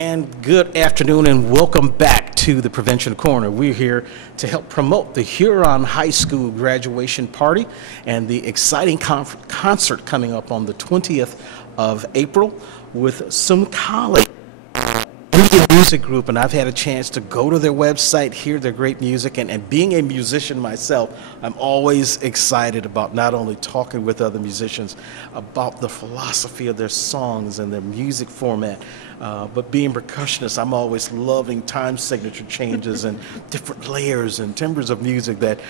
And good afternoon, and welcome back to the Prevention Corner. We're here to help promote the Huron High School graduation party and the exciting concert coming up on the 20th of April with Sumakali music group. And I've had a chance to go to their website, hear their great music, and being a musician myself, I'm always excited about not only talking with other musicians about the philosophy of their songs and their music format, but being percussionist, I'm always loving time signature changes and different layers and timbres of music that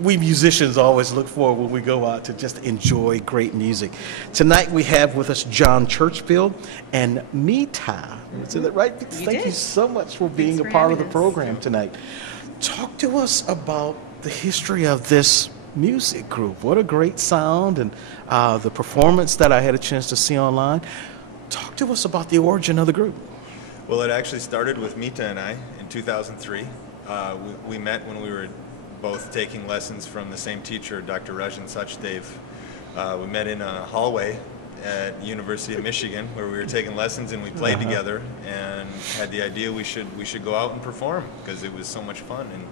we musicians always look for when we go out to just enjoy great music. Tonight we have with us John Churchfield and Meeta. Is that right? Thank you so much for being a part of the program tonight. Talk to us about the history of this music group. What a great sound, and the performance that I had a chance to see online. Talk to us about the origin of the group. Well, it actually started with Meeta and I in 2003. We met when we were both taking lessons from the same teacher, Dr. Rajan Sachdev. We met in a hallway at University of Michigan where we were taking lessons, and we played together and had the idea we should go out and perform because it was so much fun. And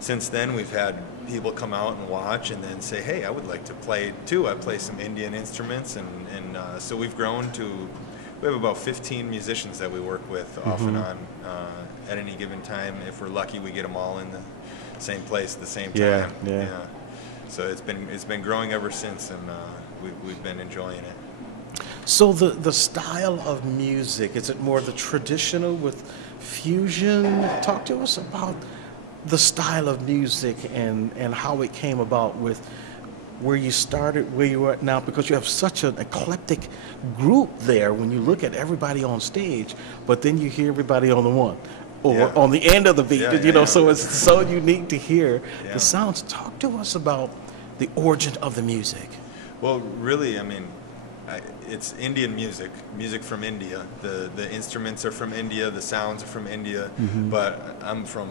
since then we've had people come out and watch and then say, hey, I would like to play too. I play some Indian instruments, and so we've grown to, we have about 15 musicians that we work with off and on at any given time. If we're lucky, we get them all in the same place at the same time. Yeah. So it's been growing ever since, and we've been enjoying it. So the style of music, is it more the traditional with fusion? Talk to us about the style of music and how it came about with where you started, where you are now, because you have such an eclectic group there when you look at everybody on stage, but then you hear everybody on the one or on the end of the beat, so it's so unique to hear the sounds. Talk to us about the origin of the music. Well, really, I mean, it's Indian music from India. The instruments are from India, the sounds are from India, but I'm from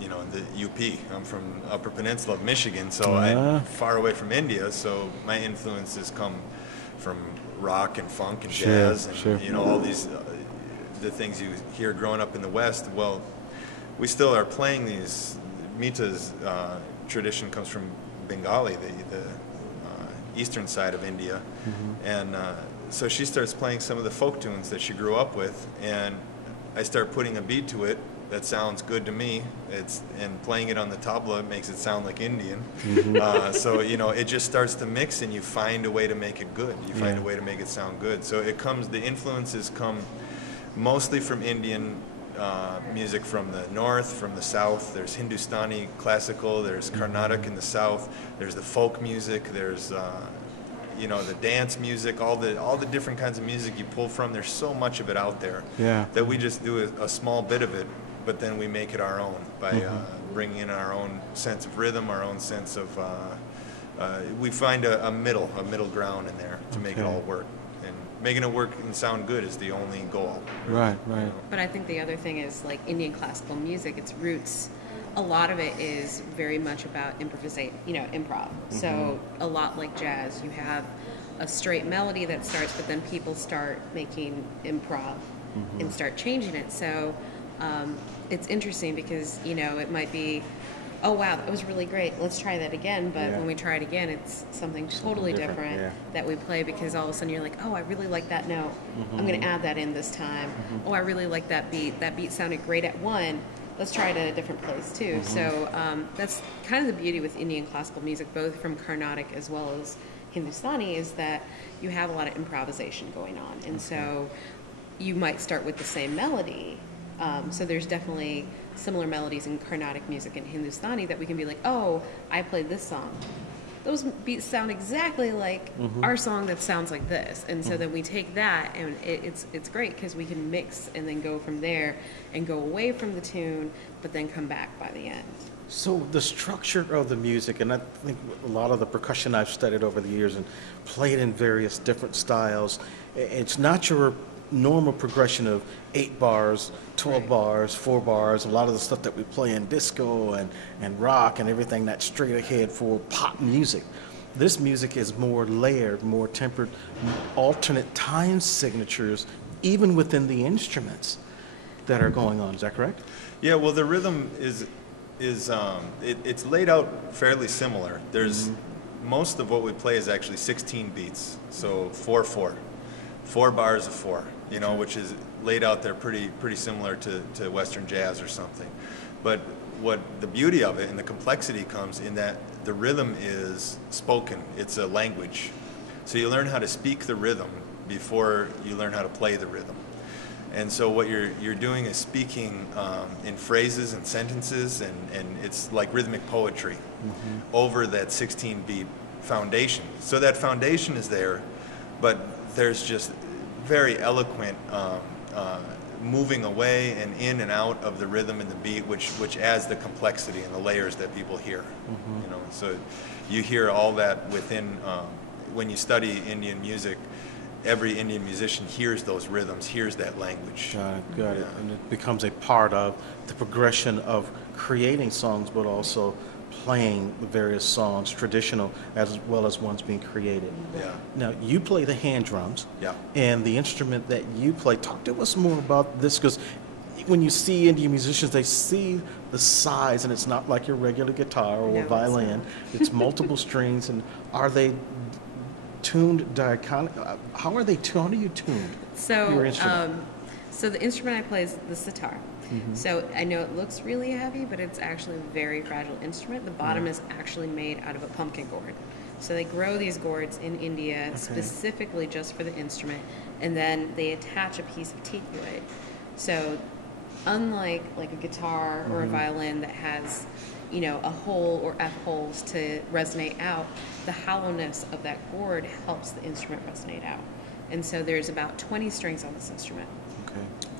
the UP. I'm from Upper Peninsula of Michigan, so I'm far away from India, so my influences come from rock and funk and jazz and all these the things you hear growing up in the West. Well, we still are playing these. Meeta's tradition comes from Bengali, the eastern side of India, and so she starts playing some of the folk tunes that she grew up with, and I start putting a beat to it that sounds good to me. And playing it on the tabla makes it sound like Indian. So it just starts to mix, and you find a way to make it good. You find a way to make it sound good. So the influences come mostly from Indian music from the north, from the south. There's Hindustani classical, there's Carnatic in the south, there's the folk music, there's the dance music, all the different kinds of music you pull from. There's so much of it out there that we just do a small bit of it, but then we make it our own by bringing in our own sense of rhythm, our own sense of we find a middle ground in there to make it all work. And making it work and sound good is the only goal. Right. But I think the other thing is, like Indian classical music, its roots, a lot of it is very much about improv. So a lot like jazz, you have a straight melody that starts, but then people start making improv and start changing it. So it's interesting because, it might be, oh wow, that was really great, let's try that again, but when we try it again, it's something totally different that we play, because all of a sudden you're like, oh, I really like that note, I'm going to add that in this time. Oh, I really like that beat sounded great at one, let's try it at a different place too. So that's kind of the beauty with Indian classical music, both from Carnatic as well as Hindustani, is that you have a lot of improvisation going on, and so you might start with the same melody. So there's definitely similar melodies in Carnatic music and Hindustani that we can be like, oh, I played this song. Those beats sound exactly like our song that sounds like this. And so then we take that, and it's great because we can mix and then go from there and go away from the tune, but then come back by the end. So the structure of the music, and I think a lot of the percussion I've studied over the years and played in various different styles, it's not your normal progression of 8 bars, 12 bars, 4 bars, a lot of the stuff that we play in disco and rock and everything that's straight ahead for pop music. This music is more layered, more tempered, alternate time signatures, even within the instruments. that are going on. Is that correct? Yeah, well, the rhythm is it's laid out fairly similar. There's most of what we play is actually 16 beats, so 4/4, 4 bars of 4, you know, which is laid out there pretty similar to Western jazz or something. But what the beauty of it and the complexity comes in that the rhythm is spoken. It's a language, so you learn how to speak the rhythm before you learn how to play the rhythm. And so what you're doing is speaking in phrases and sentences, and it's like rhythmic poetry over that 16-beat foundation. So that foundation is there, but there's just very eloquent moving away and in and out of the rhythm and the beat, which adds the complexity and the layers that people hear. You know, so you hear all that within when you study Indian music. Every Indian musician hears those rhythms, hears that language. Got it. And it becomes a part of the progression of creating songs, but also playing the various songs, traditional as well as ones being created. Yeah. Now, you play the hand drums. Yeah. And the instrument that you play, talk to us more about this, because when you see Indian musicians, they see the size, and it's not like your regular guitar or a violin. It's multiple strings, and are they tuned diachronic? How are they tuned? How are you tuned? Your instrument? So the instrument I play is the sitar. So I know it looks really heavy, but it's actually a very fragile instrument. The bottom is actually made out of a pumpkin gourd. So they grow these gourds in India specifically just for the instrument, and then they attach a piece of teak to it. So unlike like a guitar or a violin that has, you know, a hole or F holes to resonate out, the hollowness of that gourd helps the instrument resonate out. And so there's about 20 strings on this instrument.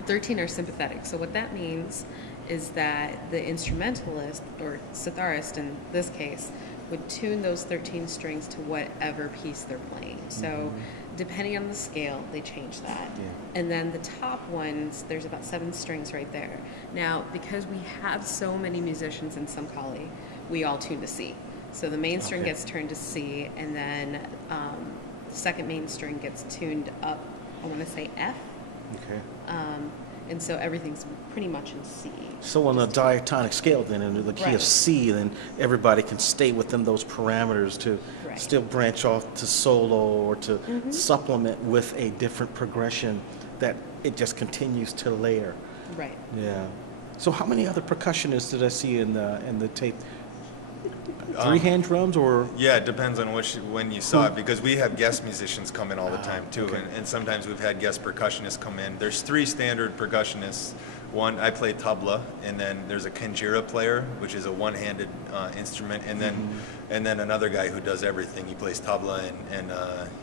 13 are sympathetic. So what that means is that the instrumentalist, or sitarist in this case, would tune those 13 strings to whatever piece they're playing. So depending on the scale, they change that. And then the top ones, there's about 7 strings right there. Now, because we have so many musicians in Sumakali, we all tune to C. So the main string gets turned to C, and then the second main string gets tuned up, I want to say F. And so everything's pretty much in C. So on the diatonic scale, then, in the key of C, then everybody can stay within those parameters to still branch off to solo or to supplement with a different progression that it just continues to layer. Right. Yeah. So how many other percussionists did I see in the tape? 3 hand drums, or? Yeah, it depends on when you saw it, because we have guest musicians come in all the time too, and sometimes we've had guest percussionists come in. There's 3 standard percussionists. One, I play tabla, and then there's a kanjira player, which is a one-handed instrument, and then another guy who does everything. He plays tabla, and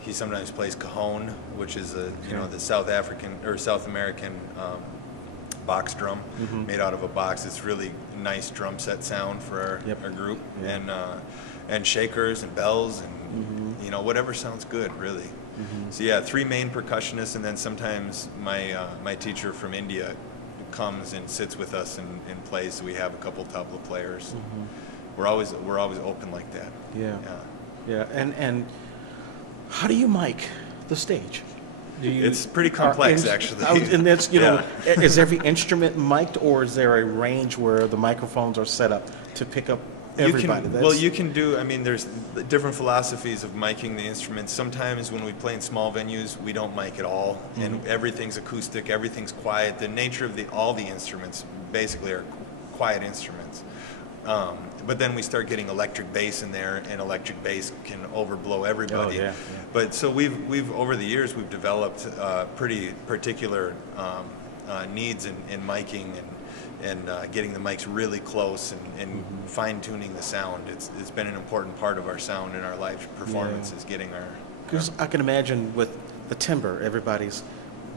he sometimes plays cajon, which is the South African or South American box drum made out of a box. It's really nice drum set sound for our group, and shakers and bells and you know, whatever sounds good, really. So yeah, 3 main percussionists, and then sometimes my teacher from India comes and sits with us and plays. So we have a couple tabla players. We're always open like that. Yeah. And how do you mic the stage? It's pretty complex, actually. And that's, you know, is every instrument mic'd, or is there a range where the microphones are set up to pick up everybody? You can do, I mean, there's different philosophies of miking the instruments. Sometimes when we play in small venues, we don't mic at all, and everything's acoustic, everything's quiet. The nature of all the instruments basically are quiet instruments. But then we start getting electric bass in there, and electric bass can overblow everybody. But so we've over the years we've developed pretty particular needs in miking and getting the mics really close and fine tuning the sound. It's been an important part of our sound and our live performances. Getting our. Because I can imagine with the timbre, everybody's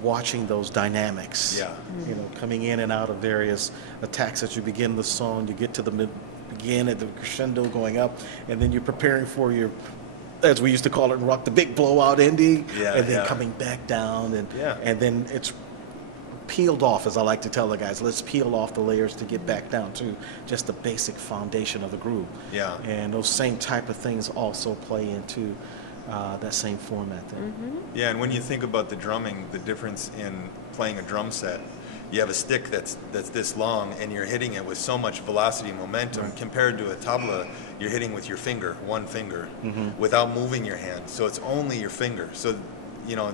watching those dynamics. You know, coming in and out of various attacks as you begin the song. You get to the begin at the crescendo going up, and then you're preparing for your, as we used to call it in rock, the big blowout ending, and then coming back down, and then it's peeled off, as I like to tell the guys. Let's peel off the layers to get back down to just the basic foundation of the groove. And those same type of things also play into that same format there. Yeah, and when you think about the drumming, the difference in playing a drum set, you have a stick that's this long, and you're hitting it with so much velocity and momentum. Compared to a tabla, you're hitting with your finger, one finger, without moving your hand. So it's only your finger. So, you know,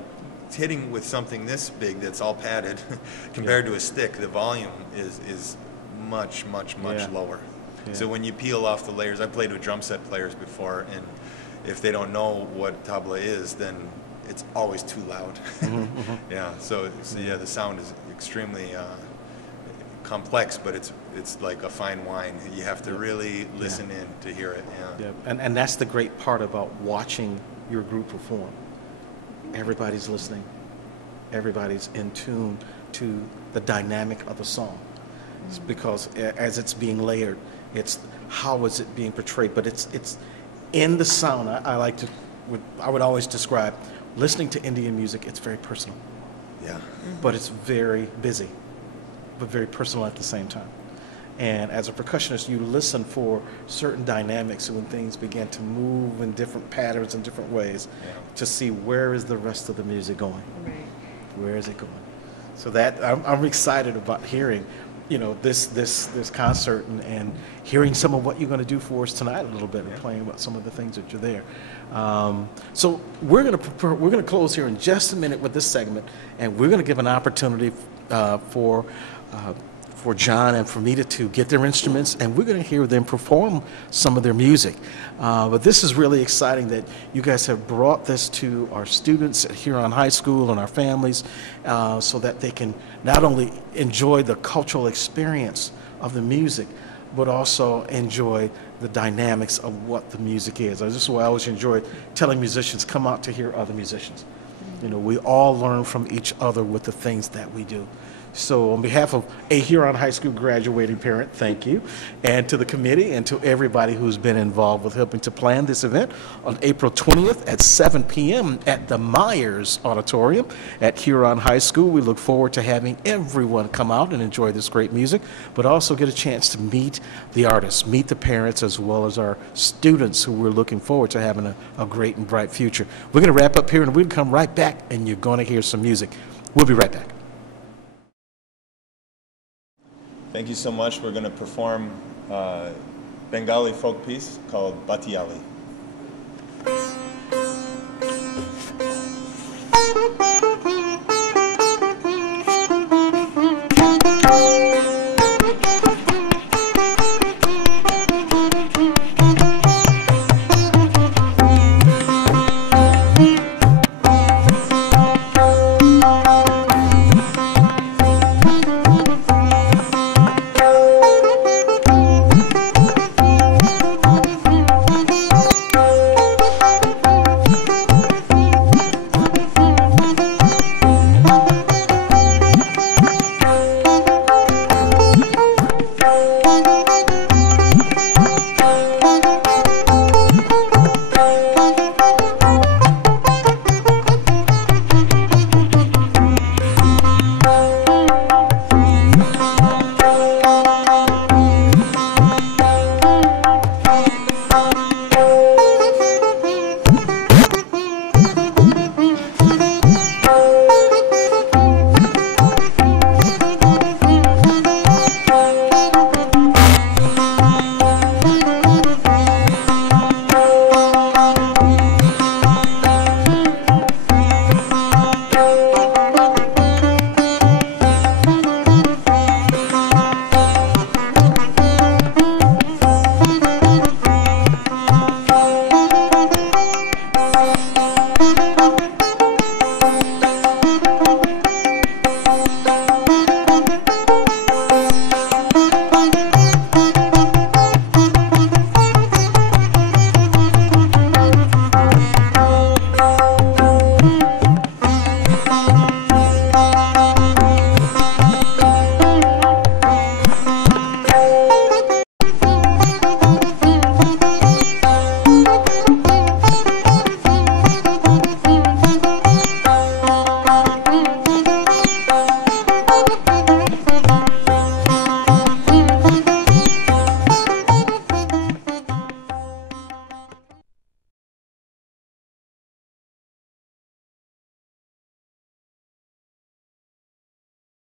hitting with something this big that's all padded compared to a stick, the volume is much lower. Yeah. So when you peel off the layers, I've played with drum set players before, and if they don't know what tabla is, then it's always too loud. Yeah, so yeah, the sound is extremely complex, but it's like a fine wine. You have to really listen in to hear it. Yeah. And that's the great part about watching your group perform. Everybody's listening. Everybody's in tune to the dynamic of the song. It's because as it's being layered, it's how is it being portrayed, but it's in the sound. I would always describe listening to Indian music. It's very personal. Yeah. But it's very busy, but very personal at the same time. And as a percussionist, you listen for certain dynamics when things begin to move in different patterns and different ways to see where is the rest of the music going. Right. Where is it going? So that I'm excited about hearing, you know, this concert and hearing some of what you're going to do for us tonight a little bit and playing about some of the things that you're there. So we're going to close here in just a minute with this segment, and we're going to give an opportunity for John and for Meeta to get their instruments, and we're going to hear them perform some of their music. But this is really exciting that you guys have brought this to our students at Huron High School and our families so that they can not only enjoy the cultural experience of the music, but also enjoy the dynamics of what the music is. This is why I always enjoy telling musicians, come out to hear other musicians. You know, we all learn from each other with the things that we do. So on behalf of a Huron High School graduating parent, thank you. And to the committee and to everybody who's been involved with helping to plan this event on April 20th at 7 p.m. at the Myers Auditorium at Huron High School. We look forward to having everyone come out and enjoy this great music, but also get a chance to meet the artists, meet the parents, as well as our students who we're looking forward to having a great and bright future. We're going to wrap up here, and we'll come right back, and you're going to hear some music. We'll be right back. Thank you so much. We're going to perform a Bengali folk piece called Batiali.